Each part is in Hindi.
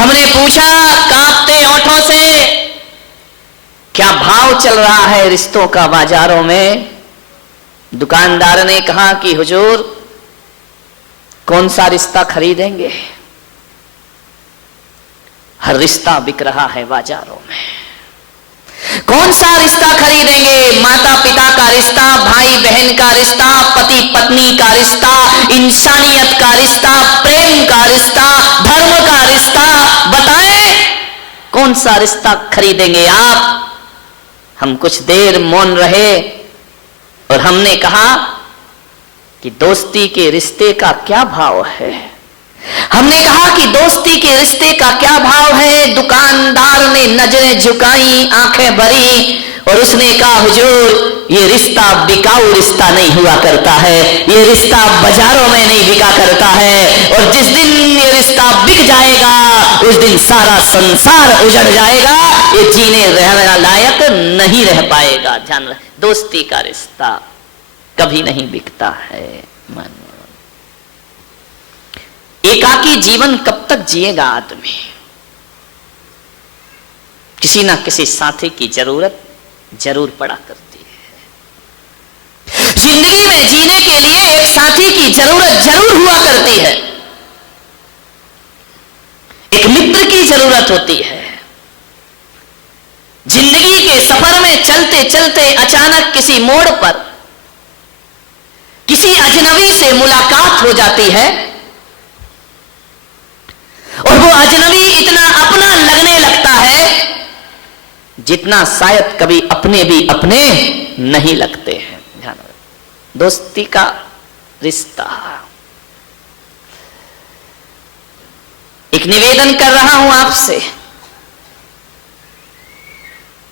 हमने पूछा कांपते होठों से, क्या भाव चल रहा है रिश्तों का बाजारों में? दुकानदार ने कहा कि हुजूर कौन सा रिश्ता खरीदेंगे, हर रिश्ता बिक रहा है बाजारों में। कौन सा रिश्ता खरीदेंगे? माता पिता का रिश्ता, भाई बहन का रिश्ता, पति पत्नी का रिश्ता, इंसानियत का रिश्ता, प्रेम का रिश्ता, धर्म का रिश्ता, बताएं कौन सा रिश्ता खरीदेंगे आप? हम कुछ देर मौन रहे और हमने कहा कि दोस्ती के रिश्ते का क्या भाव है। हमने कहा कि दोस्ती के रिश्ते का क्या भाव है। दुकानदार ने नजरें झुकाई, आंखें भरी और उसने कहा हुजूर ये रिश्ता बिकाऊ रिश्ता नहीं हुआ करता है, ये रिश्ता बाजारों में नहीं बिका करता है, और जिस दिन ये रिश्ता बिक जाएगा उस दिन सारा संसार उजड़ जाएगा, ये जीने रहने लायक नहीं रह पाएगा। ध्यान रख, दोस्ती का रिश्ता कभी नहीं बिकता है। एकाकी जीवन कब तक जिएगा आदमी? किसी ना किसी साथी की जरूरत जरूर पड़ा करती है। जिंदगी में जीने के लिए एक साथी की जरूरत जरूर हुआ करती है, एक मित्र की जरूरत होती है। जिंदगी के सफर में चलते चलते अचानक किसी मोड़ पर किसी अजनबी से मुलाकात हो जाती है और वो अजनबी इतना अपना लगने लगता है जितना शायद कभी अपने भी अपने नहीं लगते हैं। ध्यान रखो, दोस्ती का रिश्ता। एक निवेदन कर रहा हूं आपसे,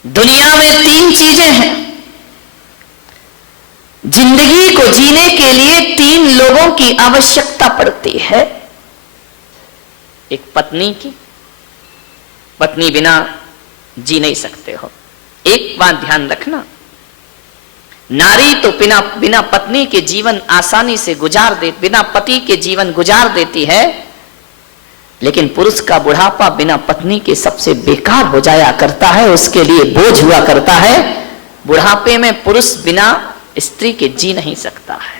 दुनिया में 3 चीजें हैं। जिंदगी को जीने के लिए 3 लोगों की आवश्यकता पड़ती है। एक पत्नी की, पत्नी बिना जी नहीं सकते हो। एक बात ध्यान रखना, नारी तो बिना पत्नी के जीवन आसानी से बिना पति के जीवन गुजार देती है, लेकिन पुरुष का बुढ़ापा बिना पत्नी के सबसे बेकार हो जाया करता है, उसके लिए बोझ हुआ करता है। बुढ़ापे में पुरुष बिना स्त्री के जी नहीं सकता है।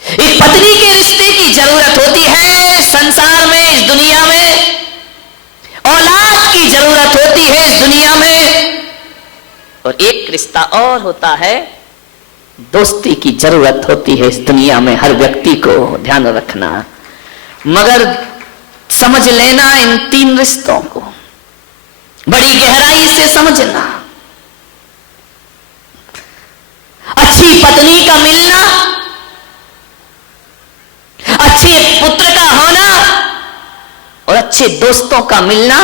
एक पत्नी के रिश्ते की जरूरत होती है संसार में, इस दुनिया में। औलाद की जरूरत होती है इस दुनिया में। और एक रिश्ता और होता है, दोस्ती की जरूरत होती है इस दुनिया में हर व्यक्ति को। ध्यान रखना, मगर समझ लेना इन 3 रिश्तों को, बड़ी गहराई से समझना। अच्छी पत्नी का मिलना, अच्छे पुत्र का होना और अच्छे दोस्तों का मिलना,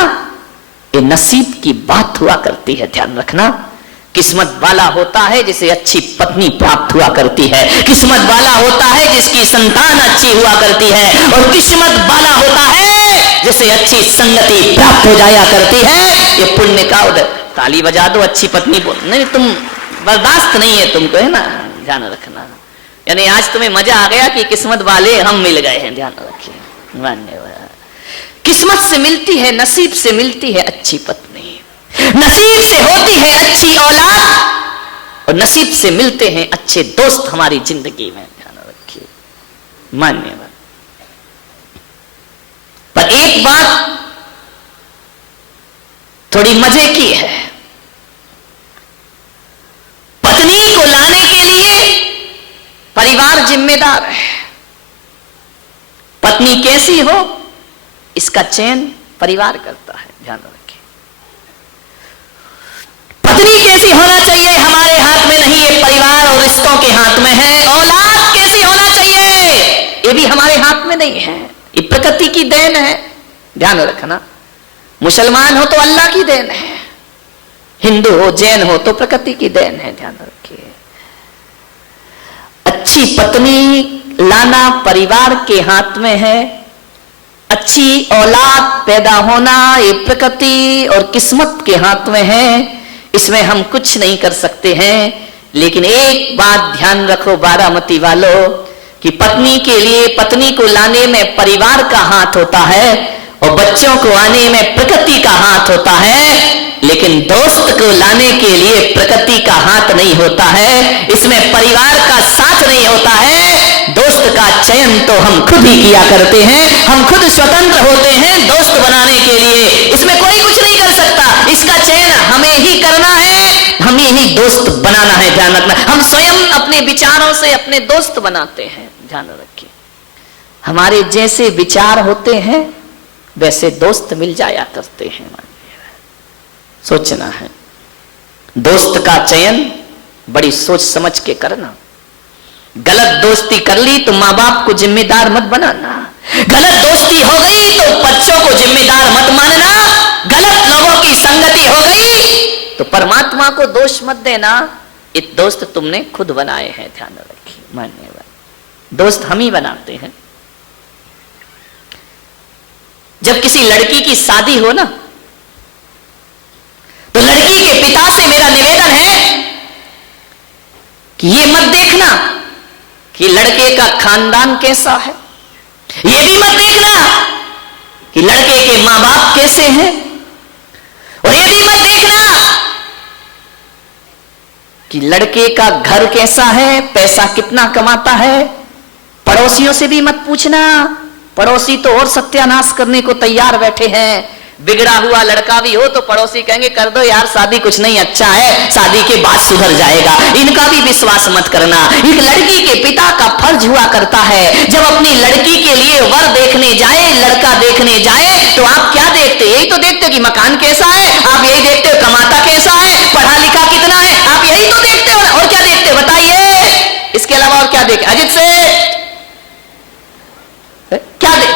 ये नसीब की बात हुआ करती है। ध्यान रखना, किस्मत वाला होता है जिसे अच्छी पत्नी प्राप्त हुआ करती है, किस्मत वाला होता है जिसकी संतान अच्छी हुआ करती है, और किस्मत वाला होता है जिसे अच्छी संगति प्राप्त हो जाया करती है। ये पुण्य का उदय। ताली बजा दो, अच्छी पत्नी बोल। नहीं, तुम बर्दाश्त नहीं है तुमको, है ना? ध्यान रखना, यानी आज तुम्हें मजा आ गया कि किस्मत वाले हम मिल गए हैं। ध्यान रखिए, धन्यवाद। किस्मत से मिलती है, नसीब से मिलती है अच्छी पत्नी, नसीब से होती है अच्छी औलाद, और नसीब से मिलते हैं अच्छे दोस्त हमारी जिंदगी में। ध्यान रखिए, मान्यवाद। पर एक बात थोड़ी मजे की है, पत्नी को लाने के लिए परिवार जिम्मेदार है। पत्नी कैसी हो इसका चयन परिवार करता है। ध्यान रखिए, पत्नी कैसी होना चाहिए हमारे हाथ में नहीं, ये परिवार और रिश्तों के हाथ में है। औलाद कैसी होना चाहिए ये भी हमारे हाथ में नहीं है, ये प्रकृति की देन है। ध्यान रखना, मुसलमान हो तो अल्लाह की देन है, हिंदू हो जैन हो तो प्रकृति की देन है। ध्यान रखिए, अच्छी पत्नी लाना परिवार के हाथ में है, अच्छी औलाद पैदा होना ये प्रकृति और किस्मत के हाथ में है, इसमें हम कुछ नहीं कर सकते हैं। लेकिन एक बात ध्यान रखो बारामती वालों, कि पत्नी के लिए पत्नी को लाने में परिवार का हाथ होता है और बच्चों को आने में प्रकृति का हाथ होता है, लेकिन दोस्त को लाने के लिए प्रकृति का हाथ नहीं होता है, इसमें परिवार का साथ नहीं होता है। दोस्त का चयन तो हम खुद ही किया करते हैं, हम खुद स्वतंत्र होते हैं दोस्त बनाने के लिए, इसमें कोई कुछ नहीं कर सकता। इसका चयन हमें ही करना है, हमें ही दोस्त बनाना है। ध्यान रखना, हम स्वयं अपने विचारों से अपने दोस्त बनाते हैं। ध्यान रखिए, हमारे जैसे विचार होते हैं वैसे दोस्त मिल जाया करते हैं। सोचना है, दोस्त का चयन बड़ी सोच समझ के करना। गलत दोस्ती कर ली तो माँ बाप को जिम्मेदार मत बनाना, गलत दोस्ती हो गई तो बच्चों को जिम्मेदार मत मानना, गलत लोगों की संगति हो गई तो परमात्मा को दोष मत देना। ये दोस्त तुमने खुद बनाए हैं, ध्यान रखिए। मान्यवर, दोस्त हम ही बनाते हैं। जब किसी लड़की की शादी हो ना, तो लड़की के पिता से मेरा निवेदन है कि ये मत देखना कि लड़के का खानदान कैसा है, ये भी मत देखना कि लड़के के मां बाप कैसे हैं, और ये भी मत देखना कि लड़के का घर कैसा है, पैसा कितना कमाता है। पड़ोसियों से भी मत पूछना, पड़ोसी तो और सत्यानाश करने को तैयार बैठे हैं। बिगड़ा हुआ लड़का भी हो तो पड़ोसी कहेंगे कर दो यार शादी, कुछ नहीं अच्छा है, शादी के बाद सुधर जाएगा। इनका भी विश्वास मत करना। एक लड़की के पिता का फर्ज हुआ करता है, जब अपनी लड़की के लिए वर देखने जाए, लड़का देखने जाए, तो आप क्या देखते? यही तो देखते हो कि मकान कैसा है, आप यही देखते हो कमाता कैसा है, पढ़ा लिखा कितना है, आप यही तो देखते हो। और क्या देखते हो बताइए? इसके अलावा और क्या देखते? अजित से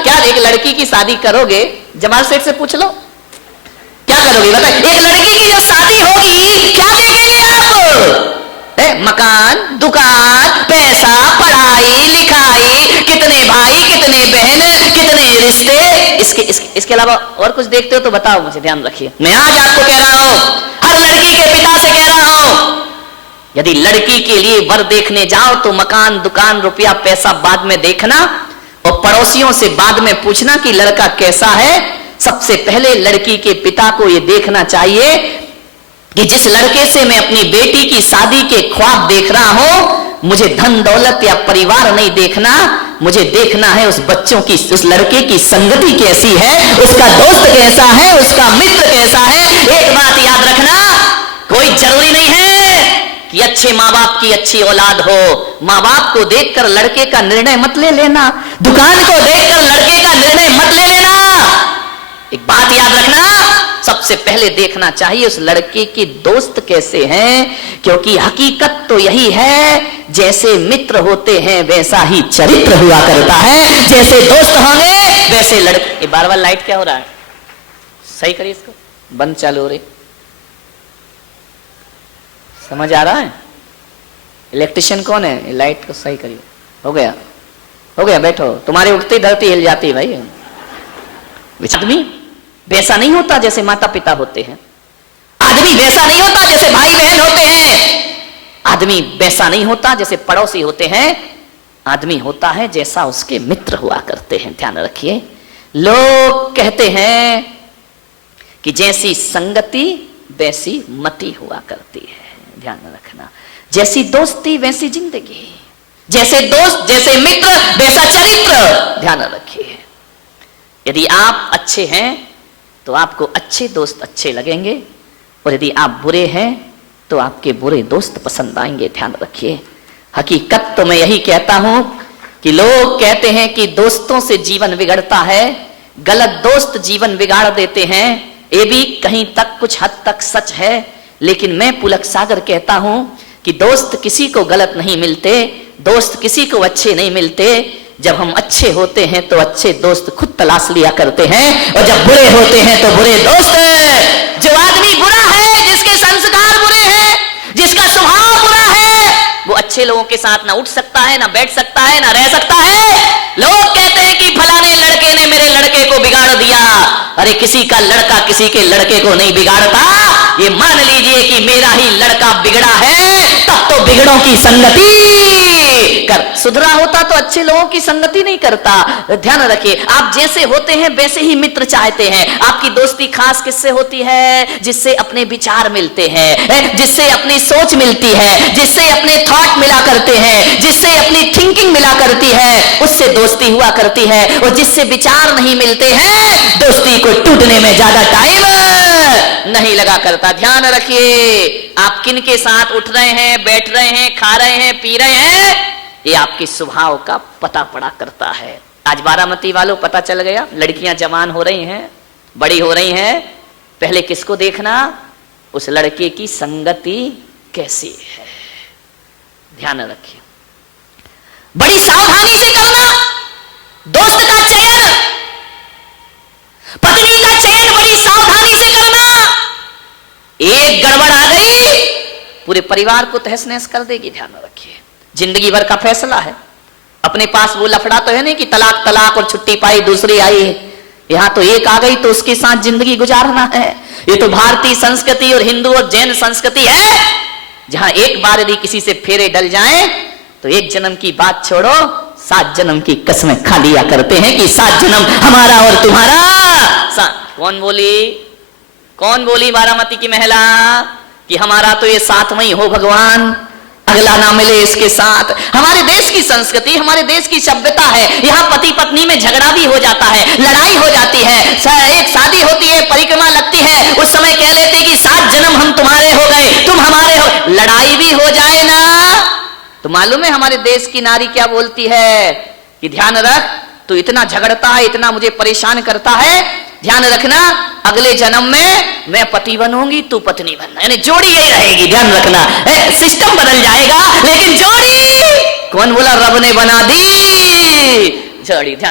क्या एक लड़की की शादी करोगे, जमाल सेठ से पूछ लो, क्या करोगे बताइए? एक लड़की की जो शादी होगी क्या देखेंगे आप? मकान, दुकान, पैसा, पढ़ाई लिखाई, कितने भाई, कितने बहन, कितने रिश्ते, इसके अलावा और कुछ देखते हो तो बताओ मुझे। ध्यान रखिए, मैं आज आपको कह रहा हूं, हर लड़की के पिता से कह रहा हूं, यदि लड़की के लिए वर देखने जाओ तो मकान, दुकान, रुपया, पैसा बाद में देखना और पड़ोसियों से बाद में पूछना कि लड़का कैसा है। सबसे पहले लड़की के पिता को यह देखना चाहिए कि जिस लड़के से मैं अपनी बेटी की शादी के ख्वाब देख रहा हूं, मुझे धन दौलत या परिवार नहीं देखना, मुझे देखना है उस बच्चों की, उस लड़के की संगति कैसी है, उसका दोस्त कैसा है, उसका मित्र कैसा है। एक बात याद रखना, कोई जरूरी नहीं है कि अच्छे माँ बाप की अच्छी औलाद हो। माँ बाप को देखकर लड़के का निर्णय मत ले लेना, दुकान को देखकर लड़के का निर्णय मत ले लेना। एक बात याद रखना, सबसे पहले देखना चाहिए उस लड़के के दोस्त कैसे हैं, क्योंकि हकीकत तो यही है, जैसे मित्र होते हैं वैसा ही चरित्र हुआ करता है, जैसे दोस्त होंगे वैसे लड़के। बार-बार लाइट क्या हो रहा है, सही करिए इसको, बंद चालू हो रही, समझ आ रहा है? इलेक्ट्रिशियन कौन है? लाइट को सही करिए। हो गया, हो गया, बैठो, तुम्हारे उठते ही धरती हिल जाती है भाई। आदमी वैसा नहीं होता जैसे माता पिता होते हैं, आदमी वैसा नहीं होता जैसे भाई बहन होते हैं, आदमी वैसा नहीं होता जैसे पड़ोसी होते हैं, आदमी होता है जैसा उसके मित्र हुआ करते हैं। ध्यान रखिए, लोग कहते हैं कि जैसी संगति वैसी मति हुआ करती है। ध्यान रखना, जैसी दोस्ती वैसी जिंदगी, जैसे दोस्त जैसे मित्र वैसा चरित्र। ध्यान रखिए, यदि आप अच्छे हैं तो आपको अच्छे दोस्त अच्छे लगेंगे, और यदि आप बुरे हैं तो आपके बुरे दोस्त पसंद आएंगे। ध्यान रखिए, हकीकत तो मैं यही कहता हूं कि लोग कहते हैं कि दोस्तों से जीवन बिगड़ता है, गलत दोस्त जीवन बिगाड़ देते हैं। ये भी कहीं तक कुछ हद तक सच है, लेकिन मैं पुलक सागर कहता हूं कि दोस्त किसी को गलत नहीं मिलते, दोस्त किसी को अच्छे नहीं मिलते। जब हम अच्छे होते हैं तो अच्छे दोस्त खुद तलाश लिया करते हैं, और जब बुरे होते हैं तो बुरे दोस्त। जो आदमी बुरा है, जिसके संस्कार बुरे हैं, जिसका स्वभाव बुरा है, वो अच्छे लोगों के साथ ना उठ सकता है, ना बैठ सकता है, ना रह सकता है। लोग कहते हैं कि फलाने लड़के ने मेरे लड़के को बिगाड़ दिया। अरे किसी का लड़का किसी के लड़के को नहीं बिगाड़ता, ये मान लीजिए कि मेरा ही लड़का बिगड़ा है, तब तो बिगड़ों की संगति कर सुधरा होता तो अच्छे लोगों की संगति नहीं करता। ध्यान रखिए, आप जैसे होते हैं वैसे ही मित्र चाहते हैं। आपकी दोस्ती खास किससे होती है? जिससे अपने विचार मिलते हैं, जिससे अपनी सोच मिलती है, जिससे अपने थॉट मिला करते हैं, जिससे अपनी थिंकिंग मिला करती है, उससे दोस्ती हुआ करती है। और जिससे विचार नहीं मिलते हैं, दोस्ती को टूटने में ज्यादा टाइम नहीं लगा करता। ध्यान रखिए, आप किन के साथ उठ रहे हैं, बैठ रहे हैं, खा रहे हैं, पी रहे हैं, ये आपके स्वभाव का पता पड़ा करता है। आज बारामती वालों पता चल गया, लड़कियां जवान हो रही हैं, बड़ी हो रही हैं, पहले किसको देखना? उस लड़के की संगति कैसी है। ध्यान रखिए, बड़ी सावधानी से करना दोस्त का चयन, पत्नी का चयन बड़ी सावधानी से करना। एक गड़बड़ आ गई, पूरे परिवार को तहस नहस कर देगी। ध्यान रखिए, जिंदगी भर का फैसला है। अपने पास वो लफड़ा तो है नहीं कि तलाक तलाक और छुट्टी पाई दूसरी आई है। यहां तो एक आ गई तो उसके साथ जिंदगी गुजारना है। ये तो भारतीय संस्कृति और हिंदू और जैन संस्कृति है, जहां एक बार यदि किसी से फेरे डल जाएं तो एक जन्म की बात छोड़ो, 7 जन्म की कसमें खा लिया करते हैं कि 7 जन्म हमारा और तुम्हारा। कौन बोली बारामती की महिला कि हमारा तो ये 7वां ही हो भगवान, अगला ना मिले इसके साथ। हमारे देश की संस्कृति, हमारे देश की सभ्यता है, यहाँ पति पत्नी में झगड़ा भी हो जाता है, लड़ाई हो जाती है, एक शादी होती है, परिक्रमा लगती है, उस समय कह लेते कि 7 जन्म हम तुम्हारे हो गए, तुम हमारे हो। लड़ाई भी हो जाए ना तो मालूम है हमारे देश की नारी क्या बोलती है कि ध्यान रख, तू इतना झगड़ता है, इतना मुझे परेशान करता है, ध्यान रखना अगले जन्म में मैं पति बनूंगी, तू पत्नी बनना, यानी जोड़ी यही रहेगी। ध्यान रखना, सिस्टम बदल जाएगा लेकिन जोड़ी कौन बोला? रब ने बना दी जोड़ी। ध्यान,